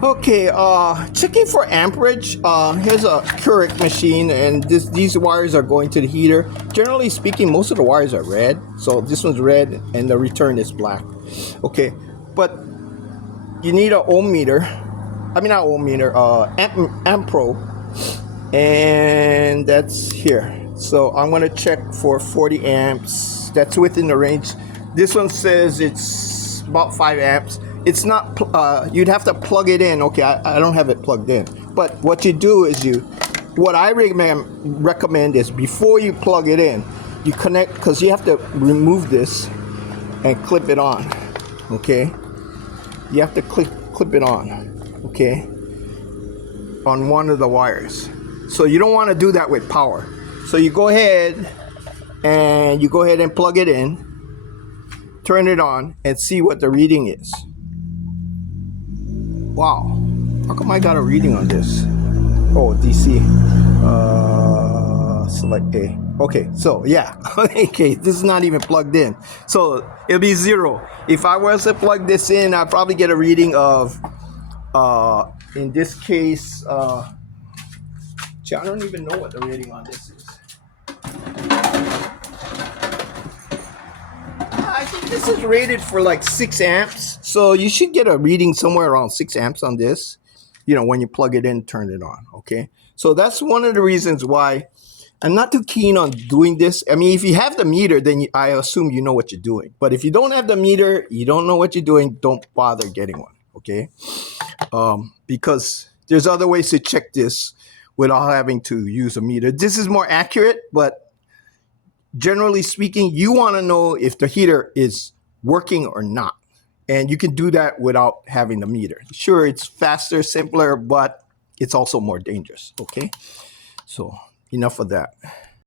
Okay, checking for amperage. Here's a Keurig machine, and these wires are going to the heater. Generally speaking, most of the wires are red, so this one's red and the return is black. Okay, but you need an ohm meter. I mean, not ohm meter, Amprobe, and that's here. So I'm gonna check for 40 amps. That's within the range. This one says it's about 5 amps. It's not, you'd have to plug it in. Okay, I don't have it plugged in. But what you do is what I recommend is before you plug it in, you connect, because you have to remove this and clip it on. Okay? You have to clip it on. Okay? On one of the wires. So you don't want to do that with power. So you go ahead and plug it in, turn it on, and see what the reading is. Wow, how come I got a reading on this? Oh, DC. Select A. Okay, so yeah. Okay, this is not even plugged in. So it'll be 0. If I was to plug this in, I'd probably get a reading of, in this case, I don't even know what the rating on this is. I think this is rated for like 6 amps. So you should get a reading somewhere around 6 amps on this, when you plug it in, turn it on. Okay. So that's one of the reasons why I'm not too keen on doing this. I mean, if you have the meter, then I assume you know what you're doing. But if you don't have the meter, you don't know what you're doing, don't bother getting one. Okay. Because there's other ways to check this without having to use a meter. This is more accurate, but generally speaking, you want to know if the heater is working or not. And you can do that without having the meter. Sure, it's faster, simpler, but it's also more dangerous. Okay, so enough of that.